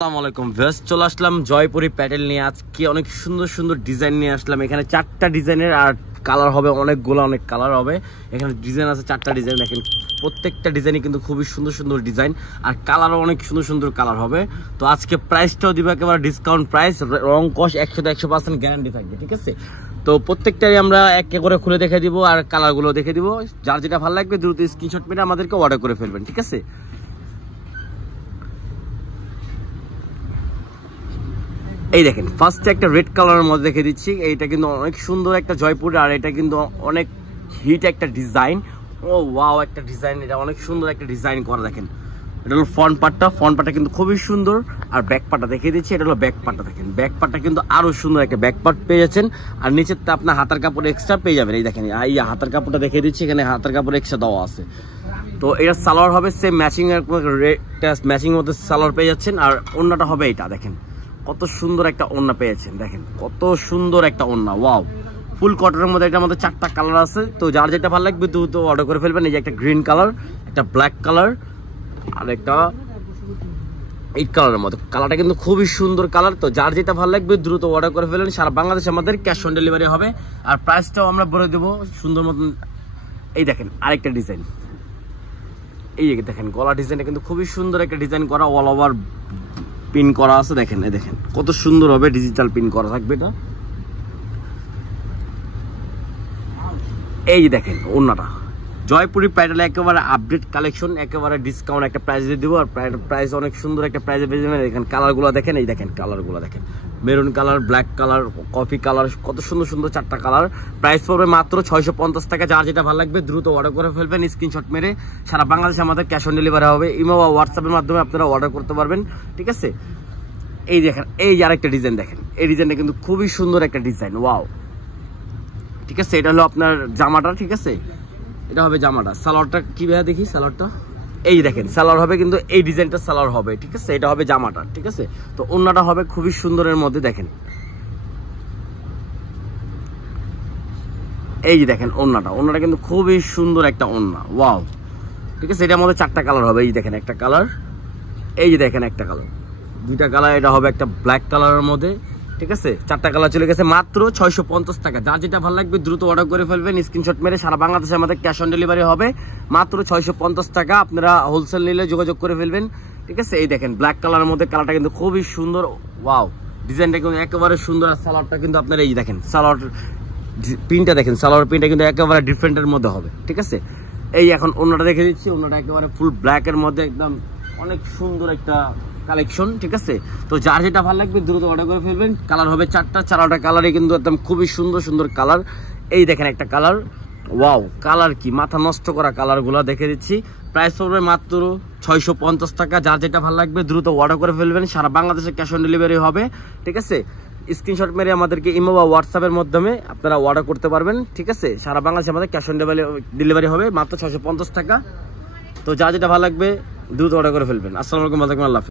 আসসালামু আলাইকুম ভিউয়ার্স, চলে আসলাম জয়পুরি প্যাটেল নিয়ে। আজকে অনেক সুন্দর সুন্দর ডিজাইন নিয়ে আসলাম। এখানে 4টা ডিজাইনের আর কালার হবে অনেকগুলো, অনেক কালার হবে। এখানে ডিজাইন আছে 4টা ডিজাইন। দেখেন প্রত্যেকটা ডিজাইনই কিন্তু খুবই সুন্দর সুন্দর ডিজাইন আর কালারও অনেক সুন্দর সুন্দর কালার হবে। তো আজকে প্রাইসটাও দিবে একেবারে ডিসকাউন্ট প্রাইস, রং কস 100% গ্যারান্টি থাকবে, ঠিক আছে। তো প্রত্যেকটাই আমরা এক করে খুলে দেখে দিব আর কালারগুলো দেখে দিব। যার যেটা ভালো লাগবে দ্রুত স্ক্রিনশট মেরে আমাদেরকে অর্ডার করে ফেলবেন, ঠিক আছে। এই দেখেন ফার্স্টে একটা রেড কালারের মধ্যে দেখে দিচ্ছি। এইটা কিন্তু অনেক সুন্দর একটা জয়পুর আর এটা কিন্তু অনেক হিট একটা ডিজাইন। ও ওয়াও, একটা ডিজাইন, এটা অনেক সুন্দর একটা ডিজাইন করা। দেখেন এটা হলো ফ্রন্ট পার্টটা কিন্তু খুবই সুন্দর। আর ব্যাক পার্টটা দেখিয়ে দিচ্ছি, এটা হলো ব্যাক পার্টটা। দেখেন ব্যাক পার্টটা কিন্তু আরো সুন্দর একটা ব্যাক পার্ট পেয়ে যাচ্ছেন। আর নিচের তো আপনার হাতার কাপড় এক্সট্রা পেয়ে যাবেন। এই দেখেন এই হাতার কাপড়টা দেখিয়ে দিচ্ছি, এখানে হাতার কাপড় এক্সট্রা দেওয়া আছে। তো এটা সালোয়ার হবে সেম ম্যাচিং এর ম্যাচিং মধ্যে সালোয়ার পেয়ে যাচ্ছেন। আর ওড়নাটা হবে এটা, দেখেন কত সুন্দর একটা ওড়না পেয়েছেন। দেখেন কত সুন্দর একটা ওড়না, ওয়াও। ফুল কটনের মধ্যে এটার মধ্যে 4টা কালার আছে। তো যার যেটা ভালো লাগবে দ্রুত অর্ডার করে ফেলবেন। এই যে একটা গ্রিন কালার, একটা ব্ল্যাক কালার আর একটা এইট কালারের মধ্যে। কালারটা কিন্তু খুবই সুন্দর কালার। তো যার যেটা ভালো লাগবে দ্রুত অর্ডার করে ফেলবেন। সারা বাংলাদেশে আমাদের ক্যাশ অন ডেলিভারি হবে আর প্রাইসটাও আমরা বলে দেবো সুন্দর মতন। এই দেখেন আরেকটা ডিজাইন, এই যে দেখেন গলা ডিজাইনটা কিন্তু খুবই সুন্দর একটা ডিজাইন করা, অল ওভার পিন করা আছে। দেখেন এই দেখেন কত সুন্দর হবে, ডিজিটাল পিন করা থাকবে এটা। এই যে দেখেন ওড়নাটা জয়পুরি প্যাটেলে একেবারে আপডেট কালেকশন, একেবারে ডিসকাউন্ট একটা প্রাইস দিয়ে দেবো। আর প্রাইস অনেক সুন্দর একটা প্রাইসে পেয়ে যাবেন। দেখেন কালারগুলো দেখেন, এই দেখেন কালারগুলো দেখেন, maroon colour, black colour, coffee colour, কত সুন্দর সুন্দর 4টা কালার। প্রাইস পড়বে মাত্র 650 টাকা। যার যেটা ভালো লাগবে দ্রুত অর্ডার করে ফেলবেন স্ক্রিনশট মেরে। সারা বাংলাদেশে আমাদের ক্যাশ অন ডেলিভারি হবে। ইমো বা হোয়াটসঅ্যাপের মাধ্যমে আপনারা অর্ডার করতে পারবেন, ঠিক আছে। এই দেখেন এই আরেকটা ডিজাইন, দেখেন এই ডিজাইনটা কিন্তু খুবই সুন্দর একটা ডিজাইন, ওয়াও, ঠিক আছে। এটা হলো আপনার জামাটা, ঠিক আছে, এটা হবে জামাটা। সালোয়ারটা কি ভাইয়া দেখি, সালোয়ারটা এই দেখেন সালোয়ার হবে কিন্তু এই ডিজাইনটা সালোয়ার হবে, ঠিক আছে। এটা হবে জামাটা, ঠিক আছে। তো ওড়নাটা হবে খুবই সুন্দরের মধ্যে। দেখেন এই যে দেখেন ওড়নাটা কিন্তু খুবই সুন্দর একটা ওড়না, ওয়াও, ঠিক আছে। এটার মধ্যে 4টা কালার হবে। এই দেখেন একটা কালার, এই যে দেখেন একটা কালার, 2টা কালার। এটা হবে একটা ব্ল্যাক কালারের মধ্যে, ঠিক আছে। 4টা কালার চলে গেছে মাত্র 650 টাকা। যার যেটা ভালো লাগবে দ্রুত অর্ডার করে ফেলবেন স্ক্রিনশট মেরে। সারা বাংলাদেশে আমাদের ক্যাশ অন ডেলিভারি হবে মাত্র 650 টাকা। আপনারা হোলসেল নিলে যোগাযোগ করে ফেলবেন, ঠিক আছে। এই দেখেন ব্ল্যাক কালারের মধ্যে, কালারটা কিন্তু খুবই সুন্দর, ওয়াও, ডিজাইনটা কিন্তু একেবারে সুন্দর। আর সালোয়ারটা কিন্তু আপনারা এই দেখেন সালোয়ার প্রিন্টটা দেখেন, সালোয়ার প্রিন্টটা কিন্তু একেবারে ডিফারেন্টের মধ্যে হবে, ঠিক আছে। এই এখন ওড়নাটা দেখে দিচ্ছি, ওড়নাটা একেবারে ফুল ব্ল্যাকের মধ্যে, একদম অনেক সুন্দর একটা কালেকশন, ঠিক আছে। তো যার যেটা ভালো লাগবে দ্রুত অর্ডার করে ফেলবেন। কালার হবে 4টা কালারই কিন্তু একদম খুবই সুন্দর সুন্দর কালার। এই দেখেন একটা কালার, ওয়াও, কালার কি মাথা নষ্ট করা কালারগুলো দেখে দিচ্ছি। প্রাইস পড়বে মাত্র 650 টাকা। যার যেটা ভালো লাগবে দ্রুত অর্ডার করে ফেলবেন। সারা বাংলাদেশে ক্যাশ অন ডেলিভারি হবে, ঠিক আছে। স্ক্রিনশট মেরে আমাদেরকে ইমো বা হোয়াটসঅ্যাপের মাধ্যমে আপনারা অর্ডার করতে পারবেন, ঠিক আছে। সারা বাংলাদেশে আমাদের ক্যাশ অন ডেলিভারি হবে মাত্র 650 টাকা। তো যা যেটা ভালো লাগবে দ্রুত অর্ডার করে ফেলবেন। আসসালামু আলাইকুম, আল্লাহ হাফেজ।